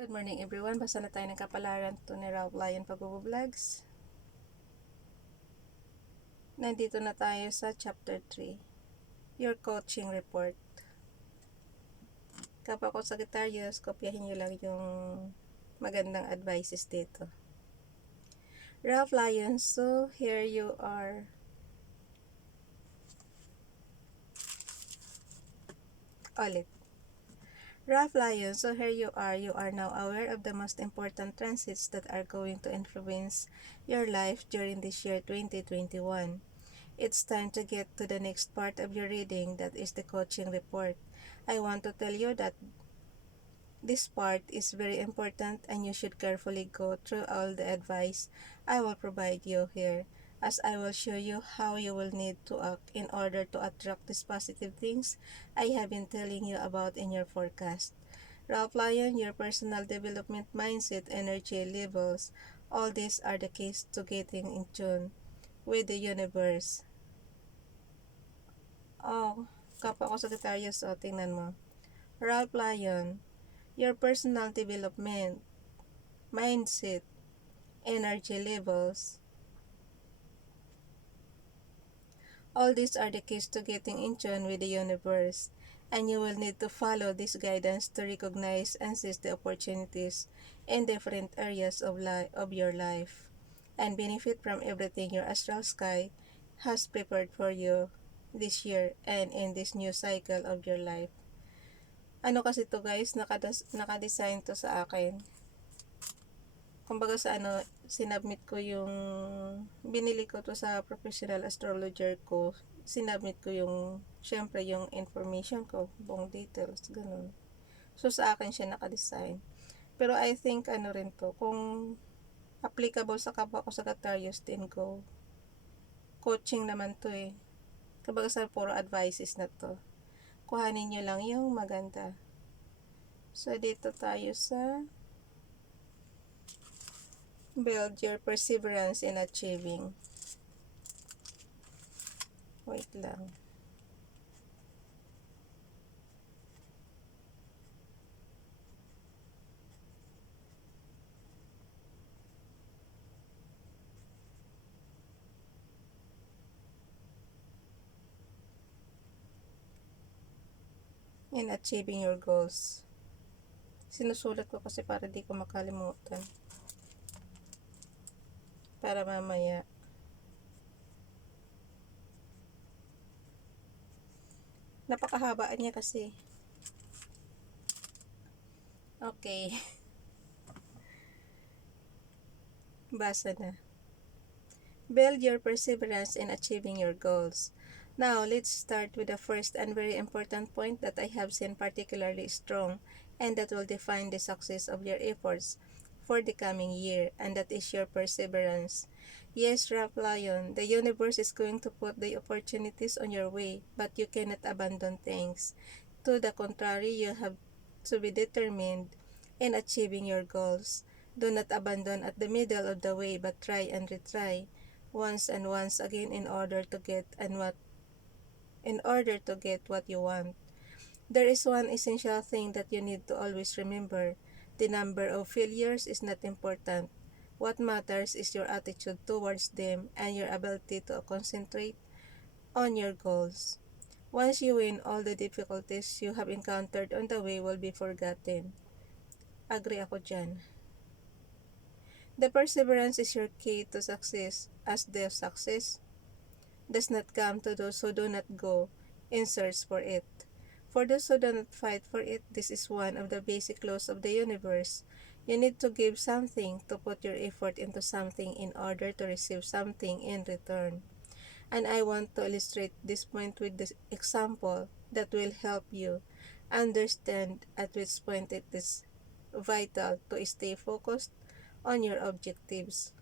Good morning everyone, basa na tayo ng Kapalaran to ni Ralph Lion Pagbubu-Vlogs. Nandito na tayo sa chapter 3, Your Coaching Report. Kapag ako Sagittarius, kopyahin nyo lang yung magandang advices dito. Ralph Lion, so here you are. Ulit. Ralph Lion, so here you are. You are now aware of the most important transits that are going to influence your life during this year 2021. It's time to get to the next part of your reading, that is the coaching report. I want to tell you that this part is very important and you should carefully go through all the advice I will provide you here, as I will show you how you will need to act in order to attract these positive things I have been telling you about in your forecast. Ralph Lion, your personal development mindset, energy levels, all these are the keys to getting in tune with the universe. Oh, kapwa ko Sagittarius, tingnan mo. Ralph Lion, your personal development, mindset, energy levels, all these are the keys to getting in tune with the universe, and you will need to follow this guidance to recognize and seize the opportunities in different areas of your life, and benefit from everything your astral sky has prepared for you this year and in this new cycle of your life. Ano kasi to guys, nakadesign to sa akin. Kumbaga sa sinubmit ko yung, binili ko to sa professional astrologer ko. Sinubmit ko yung, syempre yung information ko, buong details, ganun. So sa akin siya nakadesign. Pero I think rin to, kung applicable sa kapwa ko sa Sagittarius din go. Coaching naman to eh. Kumbaga sa puro advices na to. Kuhanin nyo lang yung maganda. So, dito tayo sa build your perseverance in achieving. Wait lang. In achieving your goals. Sinusulat ko kasi para di ko makalimutan. Para mamaya. Napakahabaan niya kasi. Okay. Basa na. Build your perseverance in achieving your goals. Now, let's start with the first and very important point that I have seen particularly strong and that will define the success of your efforts for the coming year, and that is your perseverance. Yes, Ralph Lion, the universe is going to put the opportunities on your way, but you cannot abandon things. To the contrary, you have to be determined in achieving your goals. Do not abandon at the middle of the way, but try and retry once and once again in order to get what you want. There is one essential thing that you need to always remember. The number of failures is not important. What matters is your attitude towards them and your ability to concentrate on your goals. Once you win, all the difficulties you have encountered on the way will be forgotten. Agree ako dyan. The perseverance is your key to success, as the success does not come to those who do not go in search for it. For those who do not fight for it, this is one of the basic laws of the universe. You need to give something, to put your effort into something in order to receive something in return. And I want to illustrate this point with this example that will help you understand at which point it is vital to stay focused on your objectives.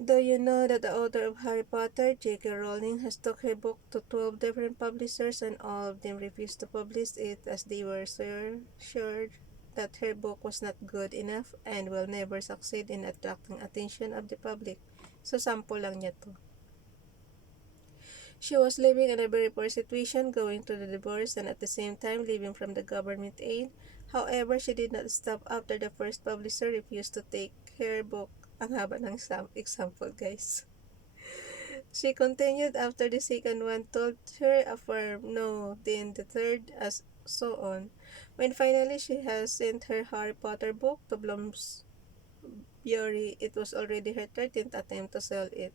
Do you know that the author of Harry Potter, J.K. Rowling, has took her book to 12 different publishers and all of them refused to publish it as they were sure that her book was not good enough and will never succeed in attracting attention of the public? So, sample lang niya to. She was living in a very poor situation, going through the divorce and at the same time living from the government aid. However, she did not stop after the first publisher refused to take her book. Ang haba ng example, guys. She continued after the second one told her affirm no, then the third, as so on. When finally she has sent her Harry Potter book to Bloomsbury, it was already her 13th attempt to sell it.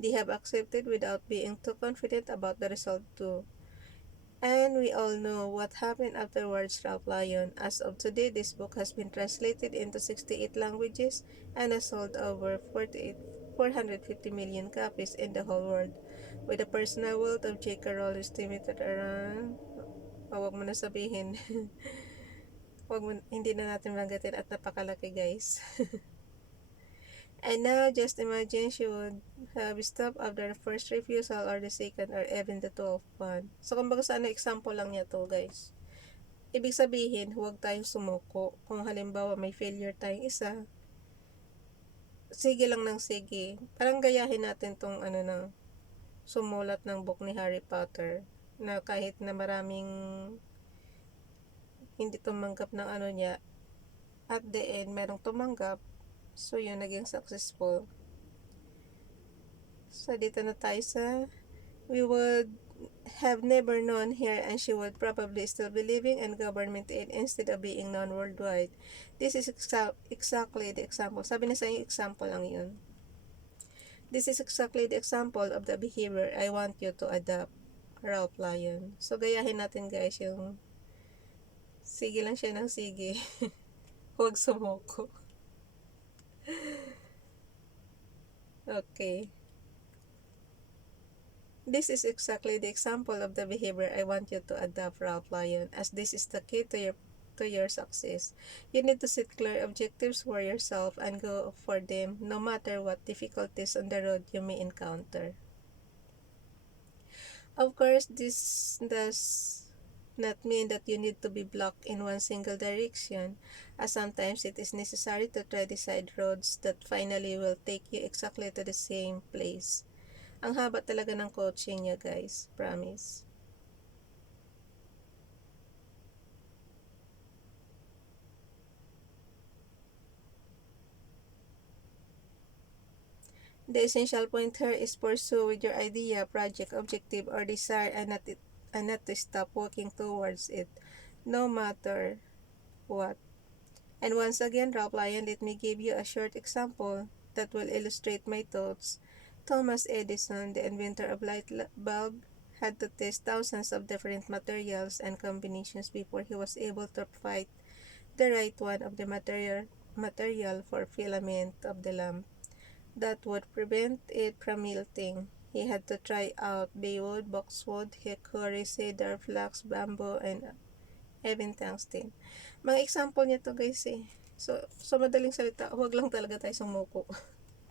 They have accepted without being too confident about the result too. And we all know what happened afterwards, Ralph Lyon. As of today, this book has been translated into 68 languages and has sold over 450 million copies in the whole world, with a personal wealth of J.K. Rowling estimated around, wag mo na sabihin, hindi na natin banggatin at napakalaki, guys. And now, just imagine she would have stopped after the first refusal or the second or even the 12th one. So, kumbaga sa example lang niya to, guys. Ibig sabihin, huwag tayong sumuko. Kung halimbawa may failure tayong isa, sige lang ng sige. Parang gayahin natin tong na sumulat ng book ni Harry Potter na kahit na maraming hindi tumanggap ng niya, at the end, merong tumanggap. So, yun, naging successful. So, dito na tayo sa we would have never known her and she would probably still be living in government aid instead of being known worldwide. This is exactly the example. Sabi na sa inyo, example lang yun. This is exactly the example of the behavior I want you to adopt. Ralph Lyon. So, gayahin natin, guys, yung sige lang siya ng sige. Huwag sumuko. Okay. This is exactly the example of the behavior I want you to adopt, Ralph Lyon, as this is the key to your success. You need to set clear objectives for yourself and go for them no matter what difficulties on the road you may encounter. Of course, this does not mean that you need to be blocked in one single direction, as sometimes it is necessary to try the side roads that finally will take you exactly to the same place. Ang haba talaga ng coaching niya, guys. Promise. The essential point here is pursue with your idea, project, objective, or desire and not to stop working towards it, no matter what. And once again, Ralph Lyon, let me give you a short example that will illustrate my thoughts. Thomas Edison, the inventor of light bulb, had to test thousands of different materials and combinations before he was able to find the right one of the material for filament of the lamp that would prevent it from melting. He had to try out baywood, boxwood, hickory, cedar, flax, bamboo, and even tungsten. Mga example niya to, guys, eh. So madaling salita, huwag lang talaga tayo sumuko.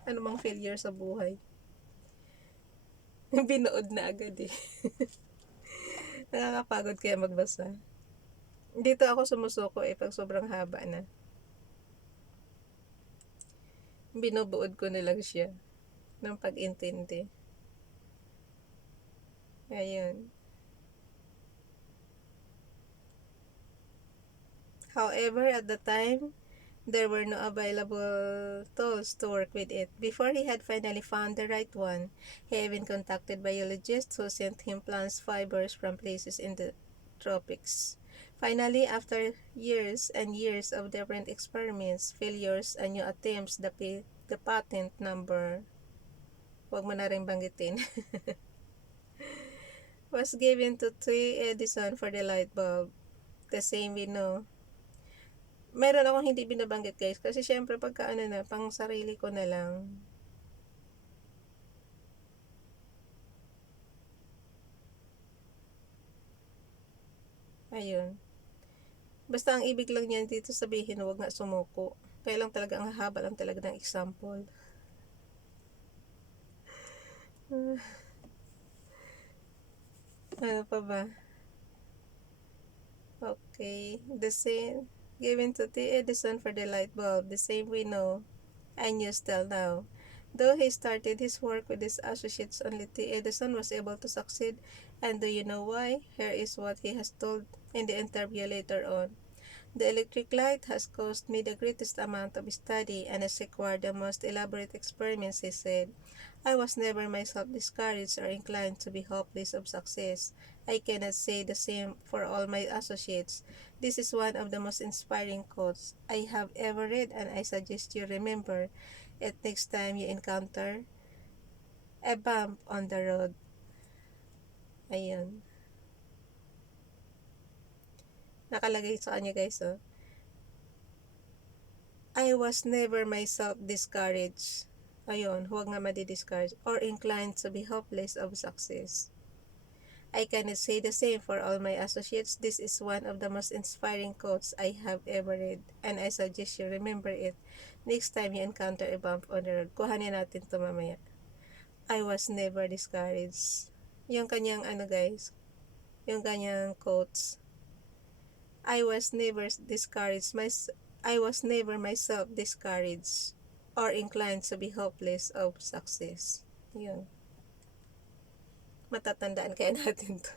Ano mang failure sa buhay. Binood na agad eh. Nakakapagod kaya magbasa. Dito ako sumusuko eh pag sobrang haba na. Binubuod ko na lang siya ng pag-intindi. Ayun. However, at the time, there were no available tools to work with it. Before he had finally found the right one, he even contacted biologists who sent him plant fibers from places in the tropics. Finally, after years and years of different experiments, failures, and new attempts, the patent number, wag mo na rin banggitin, was given to Edison for the light bulb. The same we know. Meron akong hindi binabanggit, guys, kasi syempre pagka pang sarili ko na lang. Ayun. Basta ang ibig lang niyan dito sabihin, huwag nga sumuko. Kaya lang talaga, ang haba lang talaga ng example. Ano pa ba? Okay. The same given to T. Edison for the light bulb. The same we know and use till now. Though he started his work with his associates only, Edison was able to succeed. And do you know why? Here is what he has told in the interview later on. The electric light has caused me the greatest amount of study and has required the most elaborate experiments, he said. I was never myself discouraged or inclined to be hopeless of success. I cannot say the same for all my associates. This is one of the most inspiring quotes I have ever read, and I suggest you remember it next time you encounter a bump on the road. Ayun. Nakalagay sa kanya guys, oh. I was never myself discouraged. Ayun, huwag nga madi-discourage or inclined to be hopeless of success. I cannot say the same for all my associates. This is one of the most inspiring quotes I have ever read, and I suggest you remember it next time you encounter a bump on the road. Kuhanin natin to mamaya. I was never discouraged. Yung kanyang ano guys, yung kanyang quotes. I was never discouraged. I was never myself discouraged or inclined to be hopeless of success. Yun. Matatandaan kaya natin to.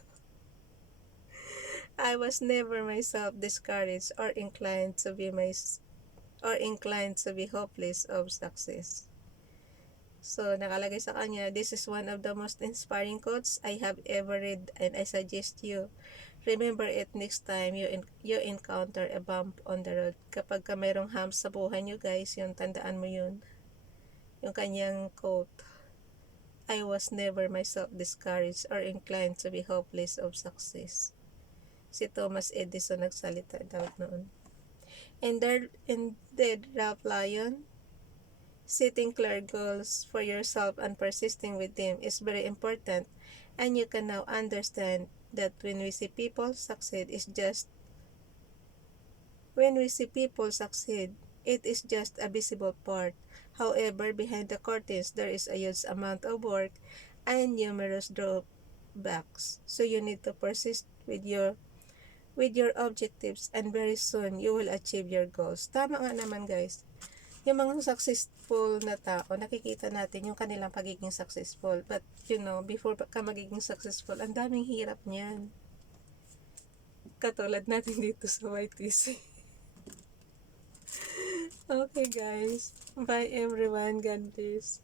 I was never myself discouraged or inclined to be hopeless of success. So, nakalagay sa kanya, this is one of the most inspiring quotes I have ever read, and I suggest you remember it next time you encounter a bump on the road. Kapag ka mayroong humps sa buhay nyo guys, yun, tandaan mo yun. Yung kanyang quote, I was never myself discouraged or inclined to be hopeless of success. Si Thomas Edison nagsalita daw noon. And then Ralph Lyon, setting clear goals for yourself and persisting with them is very important, and you can now understand that when we see people succeed, it is just a visible part. However, behind the curtains, there is a huge amount of work and numerous drawbacks. So you need to persist with your objectives, and very soon you will achieve your goals. Tama nga naman guys. Yung mga successful na tao, nakikita natin yung kanilang pagiging successful. But before ka magiging successful, ang daming hirap niyan. Katulad natin dito sa YTC. Okay guys. Bye everyone. God bless.